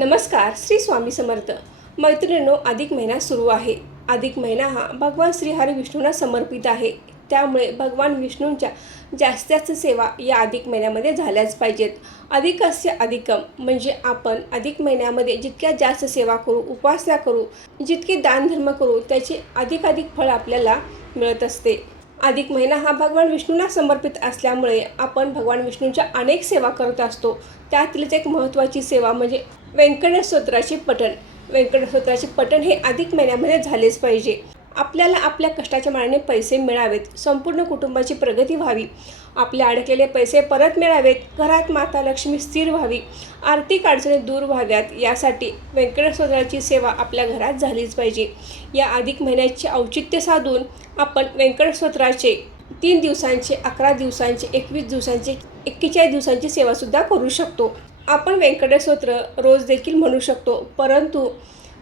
नमस्कार. श्री स्वामी समर्थ. मैत्रिणींनो, अधिक महिना सुरू आहे. अधिक महिना हा भगवान श्री हरी विष्णूंना समर्पित आहे. त्यामुळे भगवान विष्णूंच्या जास्तीत जास्त सेवा या अधिक महिन्यामध्ये झाल्याच पाहिजेत. अधिकस्य अधिकम म्हणजे आपण अधिक महिन्यामध्ये जितक्या जास्त सेवा करू, उपासना करू, जितके दानधर्म करू, त्याचे अधिकाधिक फळ आपल्याला मिळत असते. अधिक महिना हा भगवान विष्णूंना समर्पित असल्यामुळे आपण भगवान विष्णूंच्या अनेक सेवा करत असतो. त्यातीलच एक महत्त्वाची सेवा म्हणजे व्यंकटेश स्तोत्राचे पठण. व्यंकटेश स्तोत्राचे पठण हे अधिक महिन्यामध्ये झालेच पाहिजे. आपल्याला आपल्या कष्टाच्या मानाने पैसे मिळावेत, संपूर्ण कुटुंबाची प्रगती व्हावी, आपले अडकलेले पैसे परत मिळावेत, घरात माता लक्ष्मी स्थिर व्हावी, आर्थिक अडचणी दूर व्हाव्यात, यासाठी व्यंकटेश स्तोत्राची सेवा आपल्या घरात झालीच पाहिजे. या अधिक महिन्याचे औचित्य साधून आपण व्यंकटेश स्तोत्राचे 3 दिवसांचे, 11 दिवसांचे, 21 दिवसांचे, 41 दिवसांची सेवासुद्धा करू शकतो. आपण व्यंकटेश स्तोत्र रोज देखील म्हणू शकतो, परंतु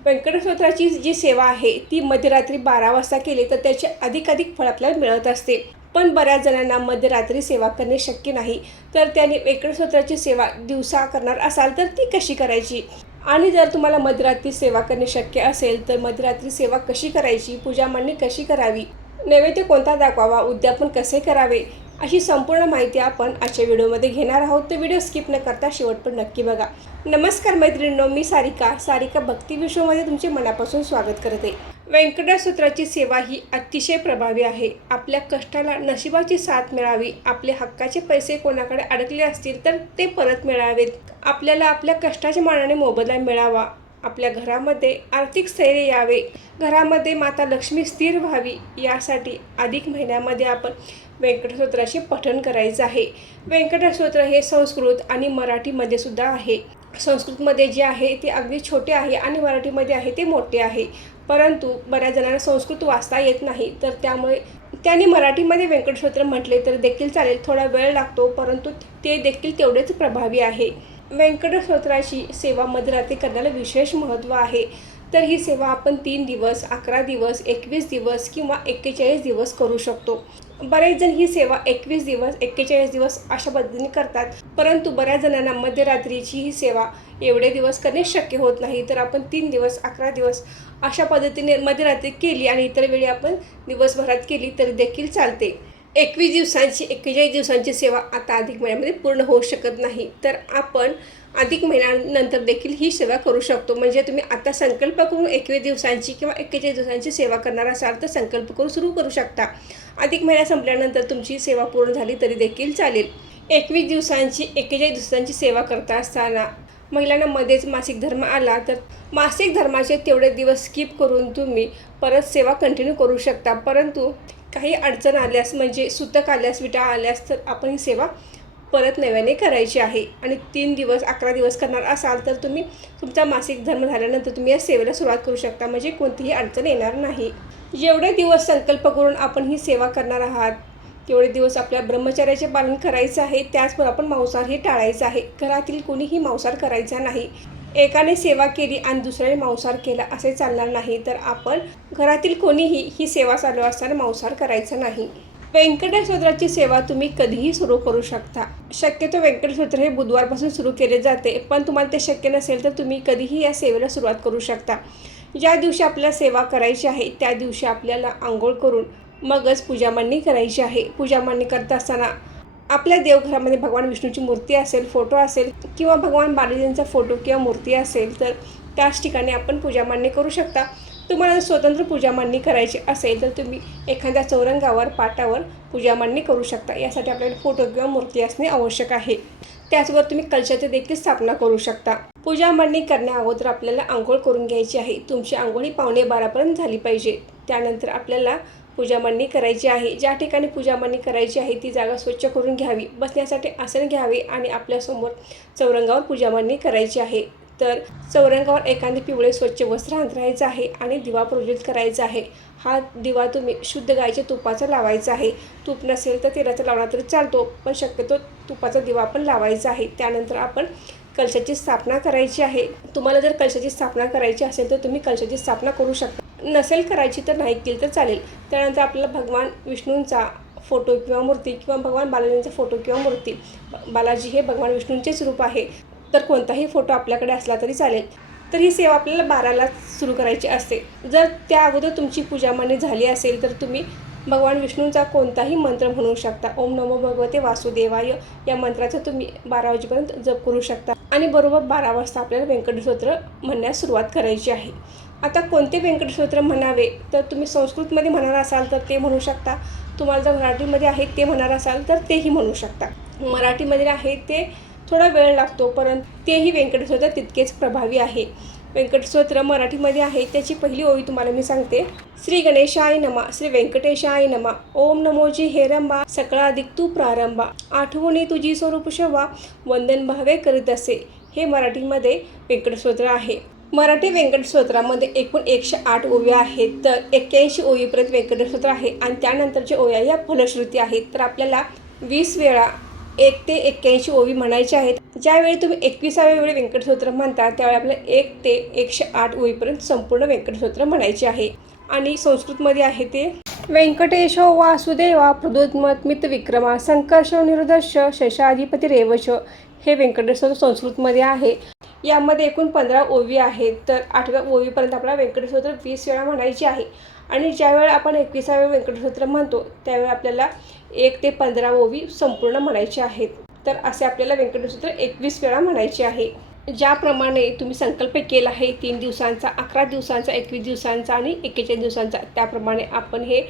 व्यंकटेश स्तोत्राची जी सेवा आहे ती मध्यरात्री 12 वाजता केली तर त्याचे अधिकाधिक फळ आपल्याला मिळत असते. पण बऱ्याच जणांना मध्यरात्री सेवा करणे शक्य नाही, तर त्याने व्यंकटेश स्तोत्राची सेवा दिवसा करणार असाल तर ती कशी करायची? आणि जर तुम्हाला मध्यरात्री सेवा करणे शक्य असेल तर मध्यरात्री सेवा कशी करायची, पूजा मांडणी कशी करावी, नैवेद्य कोणता दाखवावा, उद्यापन कसे करावे, अशी संपूर्ण माहिती आपण आजच्या व्हिडिओमध्ये घेणार आहोत. तर व्हिडिओ स्किप न करता शेवट पण नक्की बघा. नमस्कार मैत्रिणींनो, मी सारिका भक्ती विश्वमध्ये तुमचे मनापासून स्वागत करते. व्यंकटेश स्तोत्राची सेवा ही अतिशय प्रभावी आहे. आपल्या कष्टाला नशिबाची साथ मिळावी, आपले हक्काचे पैसे कोणाकडे अडकले असतील तर ते परत मिळावेत, आपल्याला आपल्या कष्टाच्या मानाने मोबदला मिळावा, आपल्या घरामध्ये आर्थिक स्थैर्य यावे, घरामध्ये माता लक्ष्मी स्थिर व्हावी, यासाठी अधिक महिन्यामध्ये आपण व्यंकटेश स्तोत्राचे पठण करायचं आहे. व्यंकटेश स्तोत्र हे संस्कृत आणि मराठीमध्ये सुद्धा आहे. संस्कृतमध्ये जे आहे ते अगदी छोटे आहे आणि मराठीमध्ये आहे ते मोठे आहे. परंतु बऱ्याच जणांना संस्कृत वाचता येत नाही, तर त्यामुळे त्यांनी मराठीमध्ये व्यंकटेश स्तोत्र म्हटले तर देखील चालेल. थोडा वेळ लागतो, परंतु ते देखील तेवढेच प्रभावी आहे. व्यंकटेश स्तोत्राची सेवा मध्यरात्री करण्याला विशेष महत्त्व आहे. तर ही सेवा आपण 3 दिवस, 11 दिवस, 21 दिवस किंवा 41 दिवस करू शकतो. बरेच जण ही सेवा 21 दिवस, 41 दिवस अशा पद्धतीने करतात, परंतु बऱ्याच जणांना मध्यरात्रीची ही सेवा एवढे दिवस करणे शक्य होत नाही. तर आपण 3 दिवस, 11 दिवस अशा पद्धतीने मध्यरात्री केली आणि इतर वेळी आपण दिवसभरात केली तरी देखील चालते. 21 दिवसांची, 41 दिवसांची सेवा आता अधिक महिन्यामध्ये पूर्ण होऊ शकत नाही, तर आपण अधिक महिन्यानंतर देखील ही सेवा करू शकतो. म्हणजे तुम्ही आता संकल्प करून 21 दिवसांची किंवा 41 दिवसांची सेवा करणार असाल तर संकल्प करून सुरू करू शकता. अधिक महिना संपल्यानंतर तुमची सेवा पूर्ण झाली तरी देखील चालेल. 21 दिवसांची, 41 दिवसांची सेवा करता असताना महिलांना मध्येच मासिक धर्म आला तर मासिक धर्माचे तेवढे दिवस स्किप करून तुम्ही परत सेवा कंटिन्यू करू शकता. परंतु काही अडचण आल्यास, म्हणजे सुतक आल्यास, विटा आल्यास, तर आपण ही सेवा परत नव्याने करायची आहे. आणि 3 दिवस, 11 दिवस करणार असाल तर तुम्ही तुमचा मासिक धर्म झाल्यानंतर तुम्ही या सेवेला सुरुवात करू शकता, म्हणजे कोणतीही अडचण येणार नाही. जेवढे दिवस संकल्प करून आपण ही सेवा करणार आहात तेवढे दिवस आपल्या ब्रह्मचर्याचे पालन करायचं आहे. त्याचबरोबर आपण मांसाहार हे टाळायचं आहे. घरातील कोणीही मांसाहार करायचा नाही. एकाने सेवा केली आणि दुसऱ्याने मांसाहार केला असे चालणार नाही. तर आपण घरातील कोणीही ही सेवा चालू असताना मांसाहार करायचा नाही. व्यंकटेश स्तोत्राची सेवा तुम्ही कधीही सुरू करू शकता. शक्यतो व्यंकटेश स्तोत्र हे बुधवारपासून सुरू केले जाते, पण तुम्हाला ते शक्य नसेल तर तुम्ही कधीही या सेवेला सुरुवात करू शकता. ज्या दिवशी आपल्याला सेवा करायची आहे त्या दिवशी आपल्याला आंघोळ करून मगच पूजा मांडणी करायची आहे. पूजा मांडणी करत असताना आपल्या देवघरामध्ये भगवान विष्णूची मूर्ती असेल, फोटो असेल किंवा भगवान बालाजींचा फोटो किंवा मूर्ती असेल तर त्याच ठिकाणी आपण पूजा मांडणी करू शकता. तुम्हाला स्वतंत्र पूजा मांडणी करायची असेल तर तुम्ही एखाद्या चौरंगावर, पाटावर पूजा मांडणी करू शकता. यासाठी आपल्याला फोटो किंवा मूर्ती असणे आवश्यक आहे. त्याचबरोबर तुम्ही कलशाची देखील स्थापना करू शकता. पूजा मांडणी करण्या अगोदर आपल्याला आंघोळ करून घ्यायची आहे. तुमची आंघोळ ही 11:45 झाली पाहिजे. त्यानंतर आपल्याला पूजा मांडणी करायची आहे. ज्या ठिकाणी पूजा मांडणी करायची आहे ती जागा स्वच्छ करून घ्यावी, बसण्यासाठी आसन घ्यावे आणि आपल्यासमोर चौरंगावर पूजा मांडणी करायची आहे. तर चौरंगावर एखादे पिवळे स्वच्छ वस्त्र अंथरायचं आहे आणि दिवा प्रज्वलित करायचा आहे. हा दिवा तुम्ही शुद्ध गाईच्या तुपाचा लावायचा आहे. तूप नसेल तर तेलाचा लावला तरी चालतो, पण शक्यतो तुपाचा दिवा आपण लावायचा आहे. त्यानंतर आपण कलशाची स्थापना करायची आहे. तुम्हाला जर कलशाची स्थापना करायची असेल तर तुम्ही कलशाची स्थापना करू शकता. नसेल करायची तर नाही केली तर चालेल. त्यानंतर आपल्याला भगवान विष्णूंचा फोटो किंवा मूर्ती किंवा भगवान बालाजींचा फोटो किंवा मूर्ती, बालाजी हे भगवान विष्णूंचेच रूप आहे, तर कोणताही फोटो आपल्याकडे असला तरी चालेल. तर ही सेवा आपल्याला 12ला सुरू करायची असते. जर त्या अगोदर तुमची पूजा मांडणी झाली असेल तर तुम्ही भगवान विष्णूंचा कोणताही मंत्र म्हणू शकता. ओम नमो भगवते वासुदेवाय या मंत्राचा तुम्ही 12 वाजेपर्यंत जप करू शकता आणि बरोबर 12 वाजता आपल्याला व्यंकट स्तोत्र म्हणण्यास सुरुवात करायची आहे. आता कोणते व्यंकट स्तोत्र म्हणावे तर तुम्ही संस्कृतमध्ये म्हणणार असाल तर ते म्हणू शकता. तुम्हाला जर मराठीमध्ये आहे ते म्हणणार असाल तर तेही म्हणू शकता. मराठीमध्ये आहे ते थोडा वेळ लागतो, परंतु तेही व्यंकट स्तोत्र तितकेच प्रभावी आहे. व्यंकट स्तोत्र मराठीमध्ये आहे त्याची पहिली ओवी तुम्हाला मी सांगते. श्री गणेशाय नमा, श्री व्यंकटेशाय नमा, ओम नमोजी हेरंबा, सकळाधिक तू प्रारंभा, आठवणी तुझी स्वरूप शोभा, वंदन भावे करीत असे. हे मराठीमध्ये व्यंकट स्तोत्र आहे. मराठी व्यंकट स्तोत्रामध्ये एकूण 108 ओव्या आहेत, तर 81 ओवीपर्यंत व्यंकट स्तोत्र आहे आणि त्यानंतरच्या ओव्या या फलश्रुती आहेत. तर आपल्याला 20 वेळा 1 ते 81 ओवी म्हणायच्या आहेत. ज्यावेळी तुम्ही 21व्या वेळी व्यंकट स्तोत्र म्हणता त्यावेळी आपल्याला 1 ते 108 ओवीपर्यंत संपूर्ण व्यंकट स्तोत्र म्हणायचे आहे. आणि संस्कृतमध्ये आहे ते व्यंकटेशो वासुदेवा प्रद्युम्न विक्रमा संकर्षो निरुदश शेषाधिपतिरेवच. हे व्यंकट स्तोत्र संस्कृतमध्ये आहे. यामध्ये एकूण 15 ओवी आहेत, तर 8व्या ओवीपर्यंत आपल्याला व्यंकट स्तोत्र 20 वेळा म्हणायचे आहे. आणि ज्यावेळी आपण 21व्या व्यंकट स्तोत्र म्हणतो त्यावेळी आपल्याला 1 ते 15 ओवी संपूर्ण म्हणायचे आहेत. तर असे आपल्याला व्यंकट स्तोत्र 21 वेळा म्हणायचे आहे. ज्याप्रमाणे तुम्ही संकल्प केला आहे 3 दिवसांचा, 11 दिवसांचा, 21 दिवसांचा आणि 41 दिवसांचा, त्याप्रमाणे आपण हे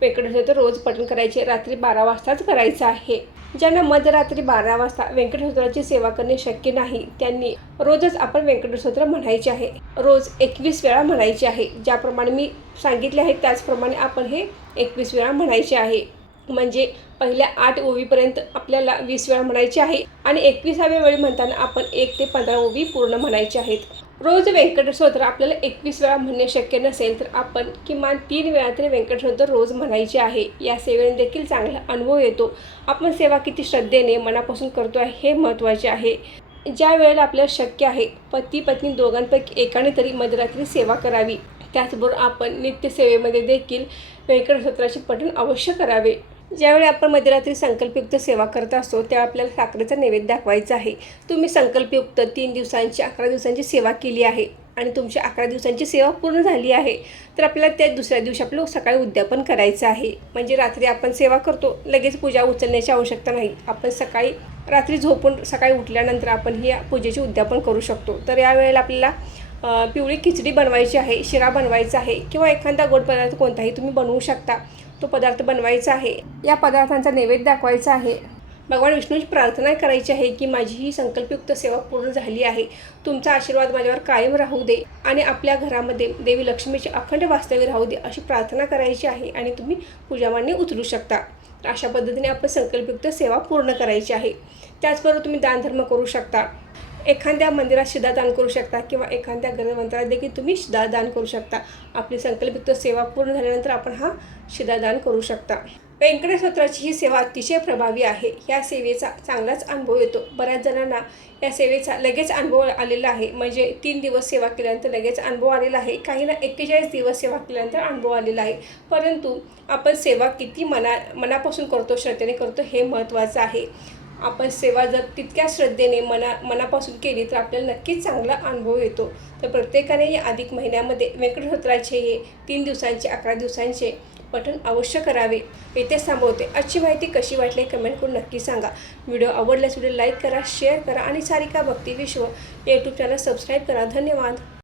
व्यंकट स्तोत्र रोज पठण करायचे. रात्री 12 वाजताच करायचं आहे. ज्यांना मध्यरात्री 12 वाजता व्यंकट स्तोत्राची सेवा करणे शक्य नाही त्यांनी रोजच आपण व्यंकट स्तोत्र म्हणायचे आहे. रोज 21 वेळा म्हणायचे आहे. ज्याप्रमाणे मी सांगितले आहे त्याचप्रमाणे आपण हे 21 वेळा म्हणायचे आहे. म्हणजे पहिल्या 8 ओवीपर्यंत आपल्याला 20 वेळा म्हणायचे आहे आणि 21व्या वेळी म्हणताना आपण 1 ते 15 ओवी पूर्ण म्हणायचे आहेत. रोज व्यंकट स्तोत्र आपल्याला 21 वेळा म्हणणे शक्य नसेल तर आपण किमान 3 वेळा तरी व्यंकट स्तोत्र रोज म्हणायचे आहे. या सेवेने देखील चांगला अनुभव येतो. आपण सेवा किती श्रद्धेने मनापासून करतो आहे हे महत्त्वाचे आहे. ज्या वेळेला आपल्याला शक्य आहे पती पत्नी दोघांपैकी एकाने तरी मध्यरात्री सेवा करावी. त्याचबरोबर आपण नित्यसेवेमध्ये देखील व्यंकट स्तोत्राचे पठण अवश्य करावे. ज्यावेळी आपण मध्यरात्री संकल्पयुक्त सेवा करत असतो त्यावेळी आपल्याला साखरेचा नैवेद्य दाखवायचा आहे. तुम्ही संकल्पयुक्त 3 दिवसांची 11 दिवसांची सेवा केली आहे आणि तुमची 11 दिवसांची सेवा पूर्ण झाली आहे तर आपल्याला त्या दुसऱ्या दिवशी आपलं सकाळी उद्यापन करायचं आहे. म्हणजे रात्री आपण सेवा करतो लगेच पूजा उचलण्याची आवश्यकता नाही. आपण रात्री झोपून सकाळी उठल्यानंतर आपण ही पूजेचे उद्यापन करू शकतो. तर यावेळेला आपल्याला पिवळी खिचडी बनवायची आहे, शिरा बनवायचा आहे किंवा एखादा गोड पदार्थ कोणताही तुम्ही बनवू शकता. तो पदार्थ बनवायचा आहे. या पदार्थांचा नैवेद्य दाखवायचा आहे. भगवान विष्णूची प्रार्थना करायची आहे की माझी ही संकल्पयुक्त सेवा पूर्ण झाली आहे. तुमचा आशीर्वाद माझ्यावर कायम राहू दे आणि आपल्या घरामध्ये देवी लक्ष्मीचे अखंड वास्तव्य राहू दे अशी प्रार्थना करायची आहे आणि तुम्ही पूजा मांडणी उचलू शकता. अशा पद्धतीने आपण संकल्पयुक्त सेवा पूर्ण करायची आहे. त्याचबरोबर तुम्ही दानधर्म करू शकता. एखाद्या मंदिरात शिधा दान करू शकता किंवा एखाद्या ग्रंथात देखील तुम्ही शिधा दान करू शकता. आपली संकल्पयुक्त सेवा पूर्ण झाल्यानंतर आपण हा शिधा दान करू शकता. व्यंकट स्तोत्राची ही सेवा अतिशय प्रभावी आहे. या सेवेचा चांगलाच अनुभव येतो. बऱ्याच जणांना या सेवेचा लगेच अनुभव आलेला आहे. म्हणजे 3 दिवस सेवा केल्यानंतर लगेच अनुभव आलेला आहे. काहींना 41 दिवस सेवा केल्यानंतर अनुभव आलेला आहे. परंतु आपण सेवा किती मनापासून करतो, श्रद्धेने करतो हे महत्त्वाचं आहे. आपण सेवा जर तितक्या श्रद्धेने मनापासून केली तर आपल्याला नक्कीच चांगला अनुभव येतो. तर प्रत्येकाने या अधिक महिन्यामध्ये व्यंकट स्तोत्राचे हे 3 दिवसांचे 11 दिवसांचे पठण अवश्य करावे. येथेच थांबवते. आजची माहिती कशी वाटली कमेंट करून नक्की सांगा. व्हिडिओ आवडल्यास व्हिडिओ लाईक करा, शेअर करा आणि सारिका भक्ती विश्व या यूट्यूब चॅनल सबस्क्राईब करा. धन्यवाद.